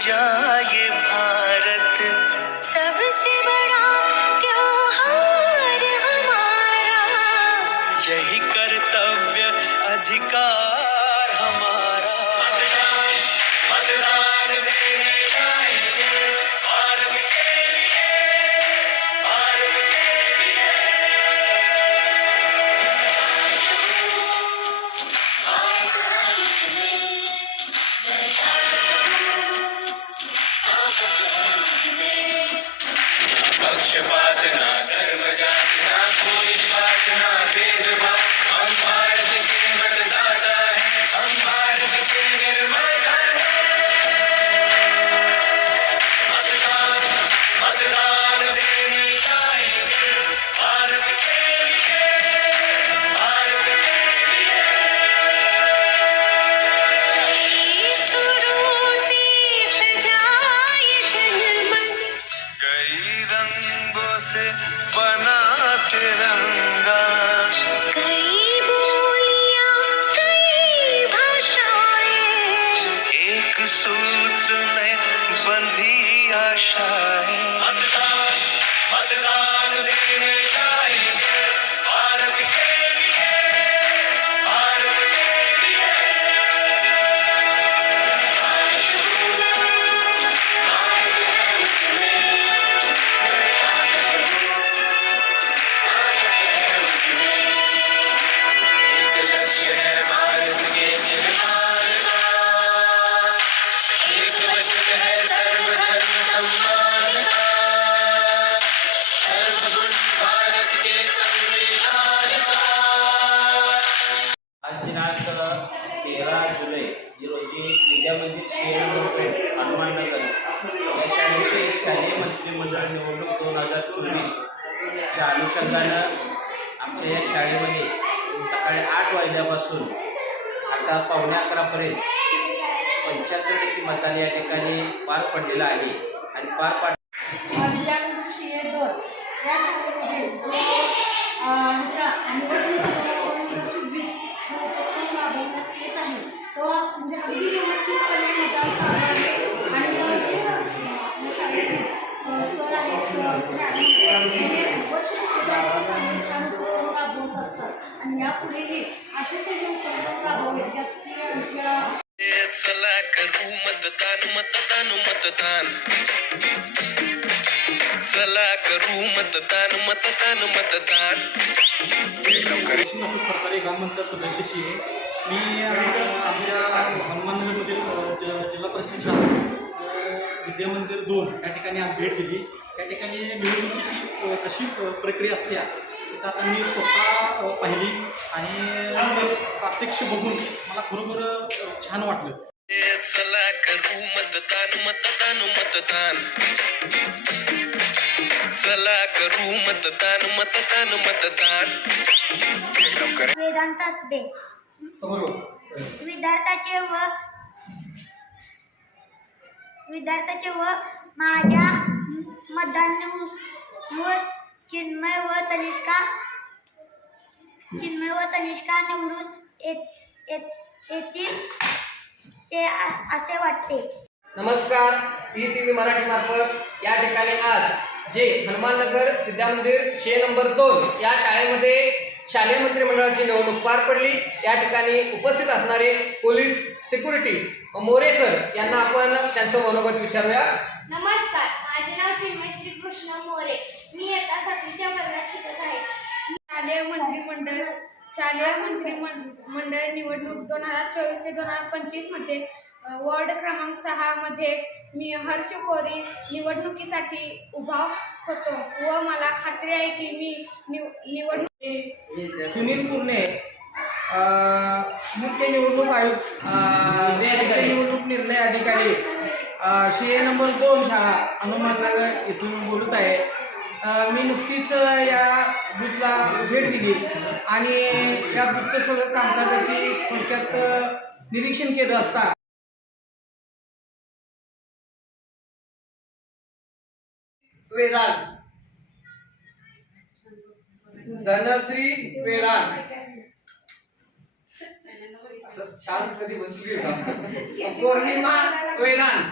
सजा ये भारत, सबसे बड़ा त्योहार हमारा, यही कर्तव्य अधिकार हमारा। मतदान मतदान देने जाएंगे भारत के लिए, भारत के लिए। पक्षपात ना धर्म जाति ना कोई बात ना भेदभाव, हम भारत के मतदाता हैं, हम भारत के निर्माता हैं। मतदान मतदान देने जाएंगे भारत के लिए, भारत के लिए। सुरों से सजाए जनमन, कई रंगों से बना तिरंगा, कई बोलियां कई भाषाएं, एक सूत्र में बंधी आशाएं। मतदान मतदान देने जाएंगे भारत के लिए, भारत के लिए। एक लक्ष्य है भारत के निर्माण का, एक वचन है सर्वधर्म सम्मान का, सर्वगुण भारत के संविधान का। आज दिनांक 13 जुलै रोजी विद्यामंदिर शेअर हनुमाननगर या शाळेचे शालेय मंत्रिमंडळ निवडणूक 2024 अनुषंगानं आमच्या या शाळेमध्ये सकाळी 8 वाजल्यापासून आता 11:15पर्यंत 75% मतदान या ठिकाणी पार पडलेलं आहे आणि पार विद्यामंदिर शेअर 2 या शाळेमध्ये जो निवडणूक 2024 जो उपक्रम राबवण्यात येत आहे तो म्हणजे अगदी व्यवस्थितपणे मतदान चालू आहे आणि जे या शाळेतील सर आहेत मॅडम हे वर्षसुद्धा चांगले छान उपक्रम राबवत असतात आणि यापुढेही असेच हे उपक्रम राबवावेत त्यासाठी आमच्या चला करू मतदान मतदान मतदान, चला करू मतदान मतदान मतदान। प्रकारे ग्रामपंचायत सदस्याशी मी आमच्या हनुमाननगरमधील जिल्हा परिषद शाळा विद्यामंदिर 2 या ठिकाणी आज भेट दिली। त्या ठिकाणी निवडणुकीची कशी प्रक्रिया असते तर आता मी स्वतः पाहिली आणि प्रात्यक्ष बघून मला खरोखर छान वाटलं। चला करू मतदान मतदान मतदान, चला करू मतदान मतदान मतदान। वेदांत असबे विद्यार्थ्याचे व माझ्या मतदानावर चिन्मय व तनिष्का निवडून येतील ते असे वाटते। नमस्कार, ETV मराठी मार्फत या ठिकाणी आज जे हनुमाननगर विद्यामंदिर शे नंबर 2 या शाळेमध्ये शालेय मंत्रिमंडळाची निवडणूक पार पडली। या ठिकाणी उपस्थित असणारे पोलीस सिक्युरिटी मोरे सर यांना आपण त्यांचं मनोगत विचारूया। नमस्कार, माझे नाव चिन्मय श्रीकृष्ण मोरे, मी इयत्ता 7वीच्या वर्गात शिकत आहे। शालेय मंत्रिमंडळ निवडणूक 2024 ते 2025 मध्ये वॉर्ड क्रमांक 6 मध्ये मी हर्ष कोरी निवडणुकीसाठी उभा होतो व मला खात्री आहे की मी निवडणूक सुनील पुरणे मुख्य निवडणूक आयुक्त निवडणूक निर्णय अधिकारी शे नंबर 2 शाळा हनुमाननगर इथून बोलत आहे। मी नुकतीच या बूथला भेट दिली आणि या बूथचं सगळं कामकाजाची थोडक्यात निरीक्षण केलं असता वेदांत धनश्री वेदांत शांत कधी बसली पौर्णिमा वेदांत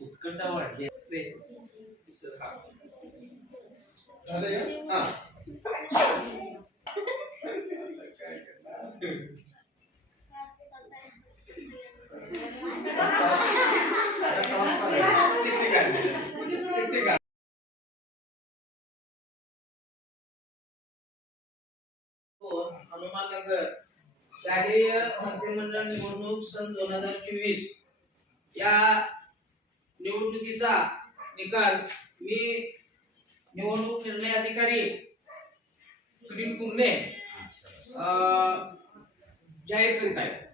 उत्कंठा वाढली. हा. चिठ्ठी काढ. चिठ्ठी काढ. हनुमाननगर शालेय मंत्रिमंडळ निवडणूक सन 2024 या निवडणुकीचा निकाल मी निवडणूक निर्णय अधिकारी सुनील कुर्णे जाहीर करीत आहे.